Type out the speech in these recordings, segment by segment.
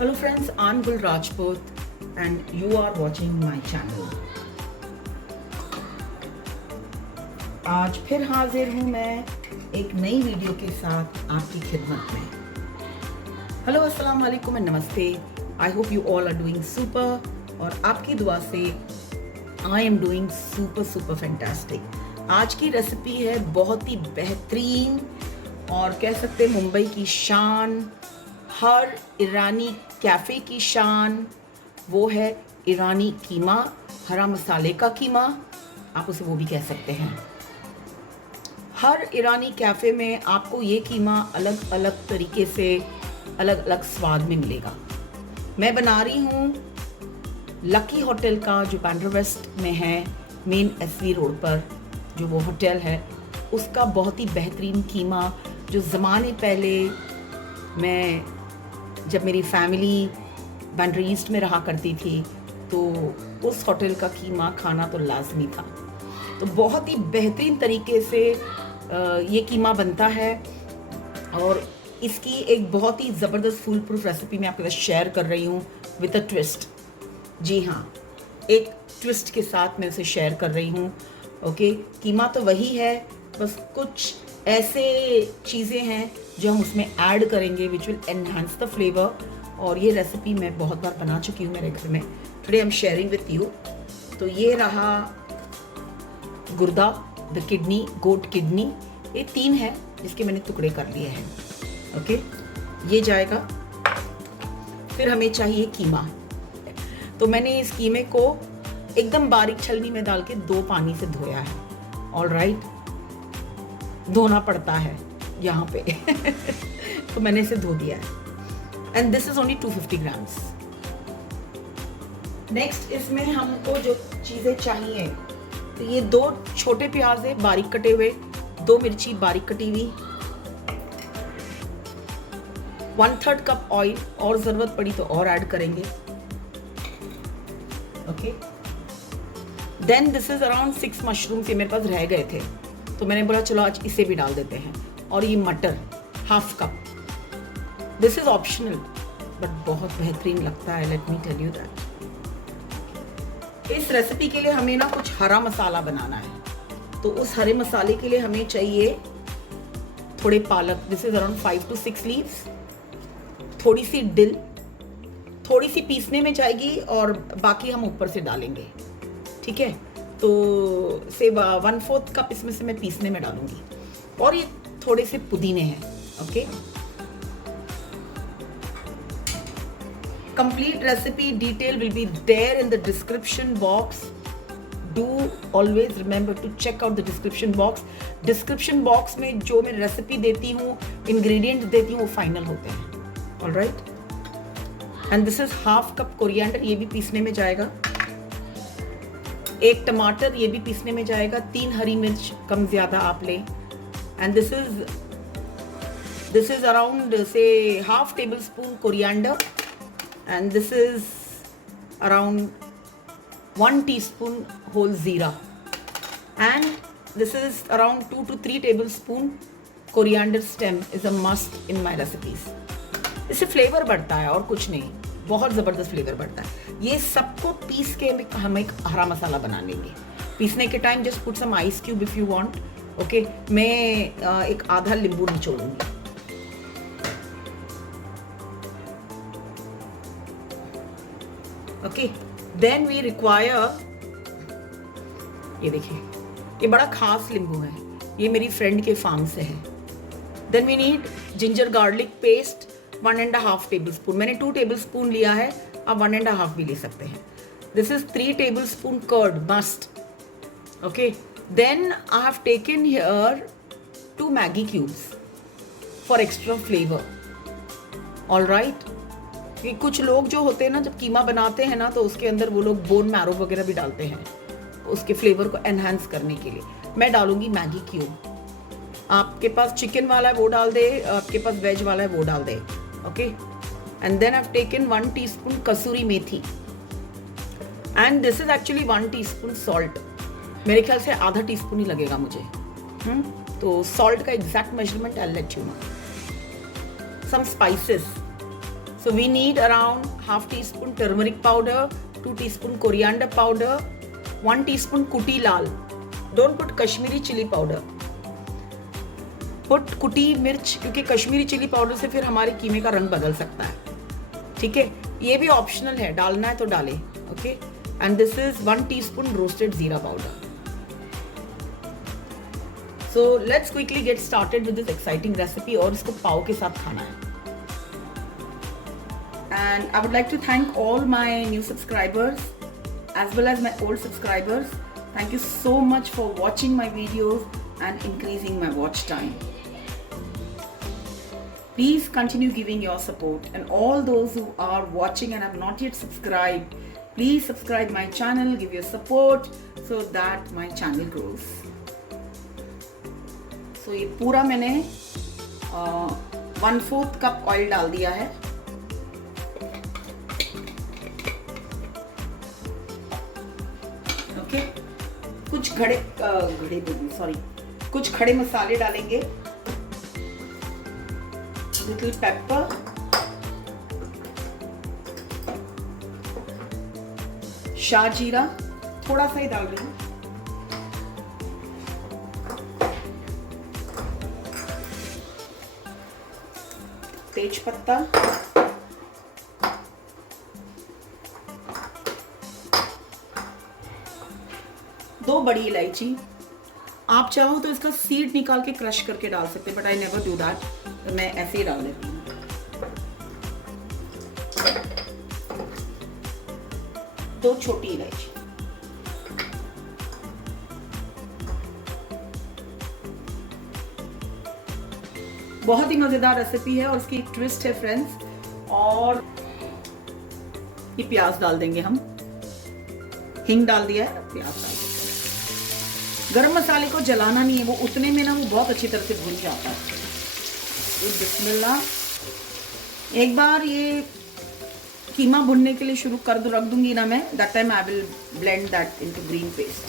Hello friends, I'm Gul Rajput and you are watching my channel. आज फिर हाजिर हूँ मैं एक नई वीडियो के साथ आपकी खिदमत में। हेलो, अस्सलाम वालेकुम and namaste. I hope you all are doing super और आपकी दुआ से I am doing super fantastic. आज की रेसिपी है बहुत ही बेहतरीन और कह सकते हैं मुंबई की शान, हर ईरानी कैफ़े की शान। वो है ईरानी कीमा, हरा मसाले का कीमा, आप उसे वो भी कह सकते हैं। हर ईरानी कैफ़े में आपको ये कीमा अलग अलग तरीके से, अलग अलग स्वाद में मिलेगा। मैं बना रही हूँ लकी होटल का, जो बैंड्रा वेस्ट में है, मेन एसवी रोड पर जो वो होटल है, उसका बहुत ही बेहतरीन कीमा, जो ज़माने पहले मैं जब मेरी फैमिली बैंड्रा ईस्ट में रहा करती थी तो उस होटल का कीमा खाना तो लाजमी था। तो बहुत ही बेहतरीन तरीके से ये कीमा बनता है और इसकी एक बहुत ही ज़बरदस्त फुल प्रूफ रेसिपी मैं आपके साथ शेयर कर रही हूँ विद अ ट्विस्ट। जी हाँ, एक ट्विस्ट के साथ मैं उसे शेयर कर रही हूँ। ओके, कीमा तो वही है, बस कुछ ऐसे चीज़ें हैं जो हम उसमें ऐड करेंगे which will enhance the flavour. और ये रेसिपी मैं बहुत बार बना चुकी हूँ मेरे घर में। Today I am sharing with you. तो ये रहा गुर्दा, द किडनी, गोट किडनी, ये 3 है जिसके मैंने टुकड़े कर लिए हैं। ओके, ये जाएगा। फिर हमें चाहिए कीमा। तो मैंने इस कीमे को एकदम बारीक छलनी में डाल के 2 पानी से धोया है। ऑल राइट, धोना पड़ता है यहाँ पे तो मैंने इसे धो दिया है and this is only 250 grams. Next इसमें हमको जो चीज़ें चाहिए, तो ये 2 छोटे प्याज है बारीक कटे हुए, 2 मिर्ची बारीक कटी हुई, 1/3 कप ऑयल, और ज़रूरत पड़ी तो और ऐड करेंगे। Okay, then this is around 6 mushrooms, ये मेरे पास रह गए थे तो मैंने बोला चलो आज इसे भी डाल देते हैं। और ये मटर 1/2 कप। दिस इज ऑप्शनल बट बहुत बेहतरीन लगता है, let me tell you that. इस रेसिपी के लिए हमें ना कुछ हरा मसाला बनाना है, तो उस हरे मसाले के लिए हमें चाहिए थोड़े पालक, this is around 5 to 6 leaves, थोड़ी सी डिल, थोड़ी सी पीसने में जाएगी और बाकी हम ऊपर से डालेंगे। ठीक है, तो से 1/4 कप इसमें से मैं पीसने में डालूंगी। और ये थोड़े से पुदीने हैं। Okay, complete recipe detail will be there in the description box. Do always remember to check out the description box. Description box में जो मैं रेसिपी देती हूँ, इंग्रेडिएंट्स देती हूँ, वो फाइनल होते हैं। All right, and this is 1/2 cup coriander, ये भी पीसने में जाएगा। 1 टमाटर, ये भी पीसने में जाएगा। 3 हरी मिर्च, कम ज़्यादा आप लें। एंड दिस इज अराउंड से 1/2 tablespoon coriander and this is around 1 teaspoon whole jeera and this is around 2 to 3 tablespoon coriander stem is a must in my recipes. इससे फ्लेवर बढ़ता है और कुछ नहीं, बहुत ज़बरदस्त फ्लेवर बढ़ता है। ये सबको पीस के हम एक हरा मसाला बना लेंगे। पीसने के time just put some ice cube if you want. Okay, मैं एक आधा नींबू निचोड़ूंगी। ओके, देन वी रिक्वायर, ये देखिए, ये बड़ा खास नींबू है, ये मेरी फ्रेंड के फार्म से है। Then we need ginger garlic paste 1.5 tablespoon. मैंने 2 टेबल स्पून लिया है, आप 1.5 भी ले सकते हैं। This is 3 tablespoon curd must. Okay, then I have taken here 2 Maggi cubes for extra flavour. All right, कि कुछ लोग जो होते हैं ना, जब कीमा बनाते हैं ना, तो उसके अंदर वो लोग बोन मैरो वगैरह भी डालते हैं उसके फ्लेवर को एनहांस करने के लिए। मैं डालूंगी मैगी क्यूब। आपके पास चिकन वाला है वो डाल दे, आपके पास वेज वाला है वो डाल दे। Okay, and then I have taken 1 teaspoon kasuri methi and this is actually 1 teaspoon salt. मेरे ख्याल से आधा टीस्पून ही लगेगा मुझे। तो सॉल्ट का exact measurement I let you know. Some spices, So we need around half teaspoon turmeric powder, 2 teaspoon coriander powder, 1 teaspoon kutti lal. Don't put Kashmiri chili powder. Put कुटी मिर्च, क्योंकि कश्मीरी चिली पाउडर से फिर हमारे कीमे का रंग बदल सकता है. ठीक है, ये भी ऑप्शनल है, डालना है तो डालें. Okay, and this is 1 teaspoon roasted jeera powder. So let's quickly get started with this exciting recipe. और इसको पाव के साथ खाना है. And I would like to thank all my new subscribers as well as my old subscribers. Thank you so much for watching my videos and increasing my watch time. Please continue giving your support, and all those who are watching and have not yet subscribed, please subscribe my channel, give your support so that my channel grows. So ये पूरा मैंने 1/4 cup oil डाल दिया है. कुछ खड़े मसाले डालेंगे. लिटिल पेपर, शाह जीरा थोड़ा सा ही डाल रही हूँ, तेज पत्ता, दो बड़ी इलायची. आप चाहो तो इसका सीड निकाल के क्रश करके डाल सकते, but I never do that. तो मैं ऐसे ही डाल देती हूँ. दो छोटी इलायची. बहुत ही मजेदार रेसिपी है और इसकी एक ट्विस्ट है फ्रेंड्स. और ये प्याज डाल देंगे हम. हिंग डाल दिया है, प्याज डाल दिया. गरम मसाले को जलाना नहीं है, वो उतने में ना वो बहुत अच्छी तरह से भुन जाता है. बिस्मिल्लाह. एक बार ये कीमा भुनने के लिए शुरू रख दूंगी ना मैं, that time I will blend that into green pest.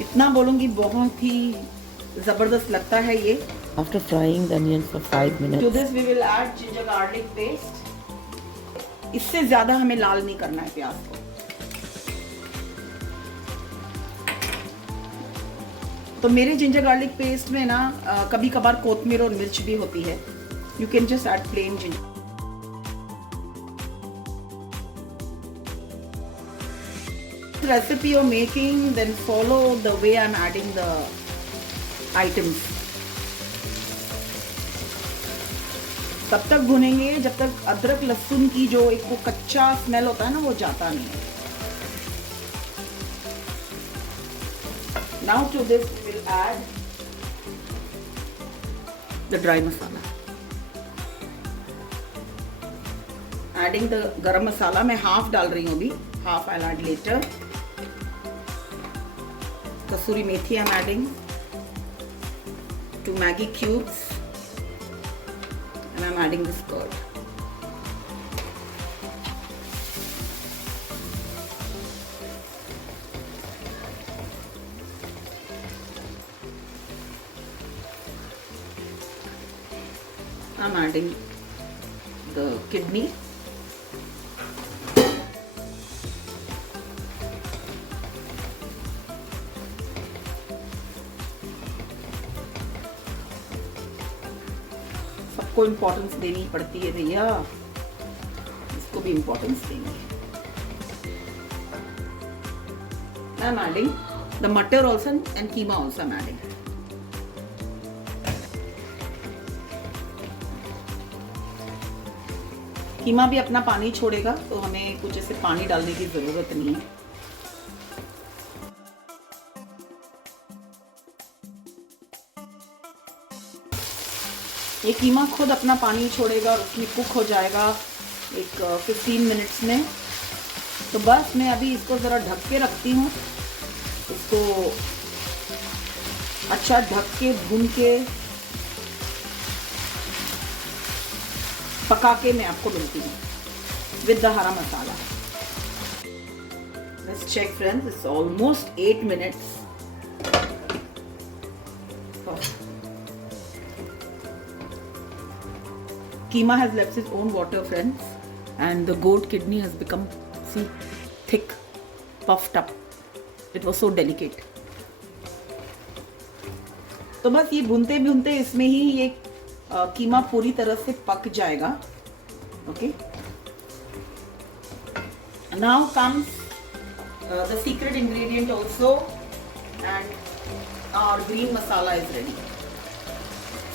इतना बोलूंगी, बहुत ही जबरदस्त लगता है ये. After frying the onions for 5 minutes. To this we will add ginger garlic paste. इससे ज्यादा हमें लाल नहीं करना है प्याज को. तो मेरे जिंजर गार्लिक पेस्ट में ना कभी कभार कोतमीर और मिर्च भी होती है. You can just add plain ginger. Recipe you're making, then follow the way I'm adding the items. तब तक भुनेंगे जब तक अदरक लहसुन की जो एक वो कच्चा स्मेल होता है ना, वो जाता नहीं है. Now to this we will add the dry masala. Adding the garam masala, मैं हाफ डाल रही हूँ अभी, half I'll add later. Kasuri methi I'm adding, 2 Maggi cubes, and I'm adding this curd. I'm adding the kidney. सबको importance देनी पड़ती है भैया, इसको भी इम्पोर्टेंस देंगे. I'm adding the mutton also and keema also I'm adding. कीमा भी अपना पानी छोड़ेगा, तो हमें कुछ ऐसे पानी डालने की जरूरत नहीं है. ये कीमा खुद अपना पानी छोड़ेगा और उसमें कुक हो जाएगा एक 15 मिनट्स में. तो बस मैं अभी इसको ज़रा ढक के रखती हूँ. इसको अच्छा ढक के भून के पका के मैं आपको मिलती हूँ with the hara masala. Let's check friends, it's almost 8 minutes. keema has left its own water, friends, and the goat kidney has become, see, thick, puffed up. It was so delicate. तो बस ये भूनते भूनते इसमें ही ये कीमा पूरी तरह से पक जाएगा. Okay. Now comes the secret ingredient also, and our green masala is ready.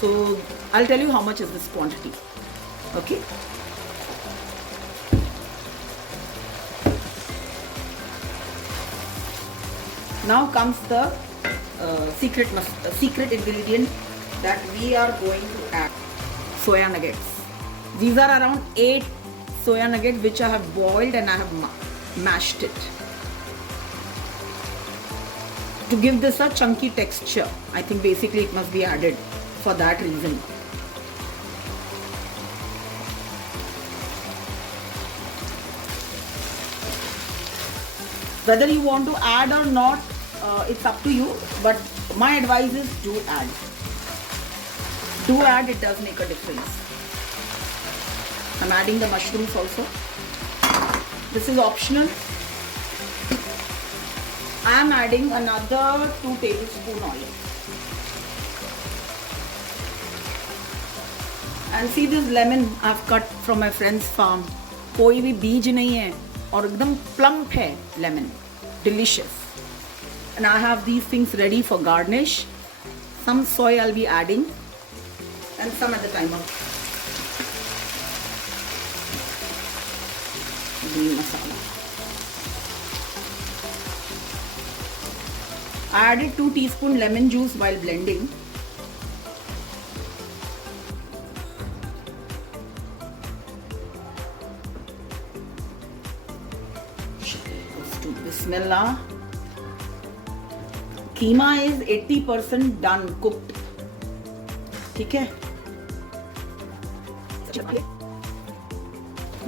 So I'll tell you how much is this quantity. Okay. Now comes the secret ingredient that we are going to add. Soya nuggets. These are around 8 soya nuggets which I have boiled and I have mashed it to give this a chunky texture. I think basically it must be added for that reason. Whether you want to add or not, it's up to you, but my advice is do add. Do add, it does make a difference. I'm adding the mushrooms also. This is optional. I am adding another 2 tablespoon oil. And see this lemon I've cut from my friend's farm. कोई भी बीज नहीं है और एकदम plump है lemon. Delicious. And I have these things ready for garnish. Some soy I'll be adding and some at the time of green masala. I added 2 teaspoon lemon juice while blending. Let's do Bismillah. Keema is 80% done, cooked. ठीक है.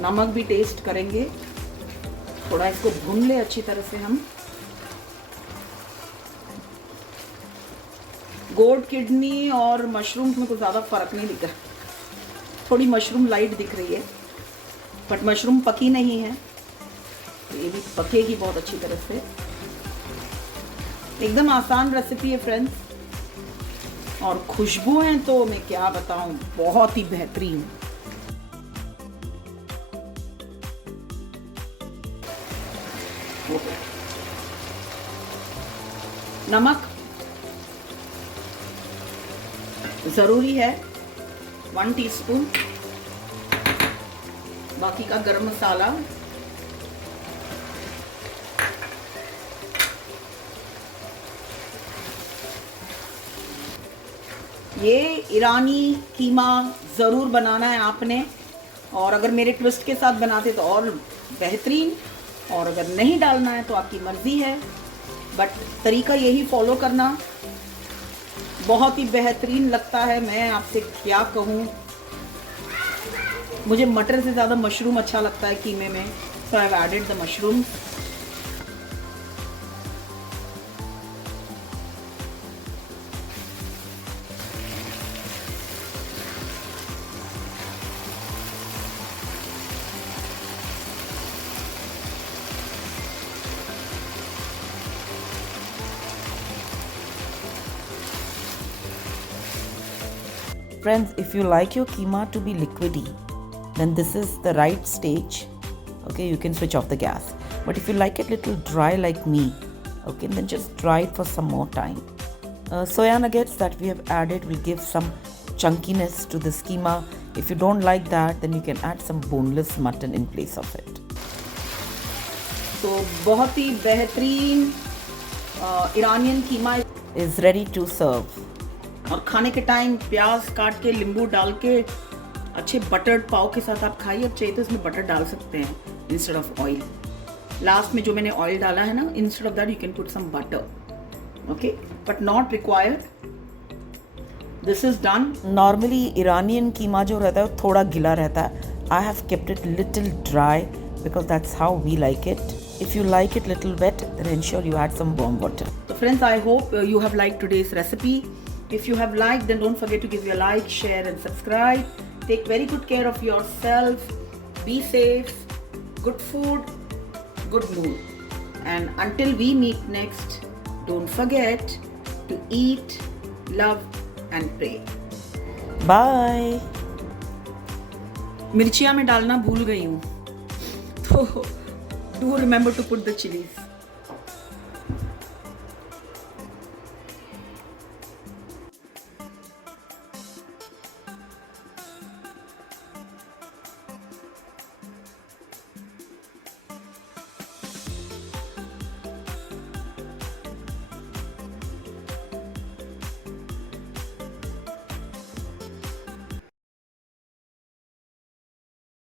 नमक भी test करेंगे. थोड़ा इसको भून ले अच्छी तरह से हम. गोट किडनी और मशरूम में कुछ ज़्यादा फ़र्क नहीं दिख रहा. थोड़ी मशरूम लाइट दिख रही है, बट मशरूम पकी नहीं है. तो ये भी पकेगी बहुत अच्छी तरह से. एकदम आसान रेसिपी है फ्रेंड्स, और खुशबू है तो मैं क्या बताऊं, बहुत ही बेहतरीन. नमक ज़रूरी है 1 टीस्पून. बाकी का गरम मसाला. ये ईरानी कीमा ज़रूर बनाना है आपने, और अगर मेरे ट्विस्ट के साथ बनाते तो और बेहतरीन, और अगर नहीं डालना है तो आपकी मर्ज़ी है, बट तरीका यही फॉलो करना. बहुत ही बेहतरीन लगता है. मैं आपसे क्या कहूँ, मुझे मटर से ज़्यादा मशरूम अच्छा लगता है कीमे में. So I have added the mushroom. Friends, if you like your keema to be liquidy, then this is the right stage. Okay, you can switch off the gas. But if you like it little dry like me, okay, then just dry it for some more time. Soya nuggets that we have added will give some chunkiness to this keema. If you don't like that, then you can add some boneless mutton in place of it. तो बहुत ही बेहतरीन Iranian keema is ready to serve. और खाने के time प्याज काट के, नींबू डाल के, अच्छे बटर्ड पाव के साथ आप खाइए. अब चाहिए तो इसमें बटर डाल सकते हैं इंस्टेड ऑफ ऑयल. लास्ट में जो मैंने ऑयल डाला है ना, instead of that you can put some butter. Okay, but not required. This is done. Normally Iranian keema जो रहता है वो थोड़ा गीला रहता है. I have kept it little dry because that's how we like it. If you like it little wet, then ensure you add some warm water. So friends, I hope you have liked today's recipe. If you have liked, then don't forget to give your like, share and subscribe. take very good care of yourself, be safe, good food, good mood. And until we meet next, don't forget to eat, love and pray. Bye. मिर्चियाँ में डालना भूल गई हूँ, तो do remember to put the chilies.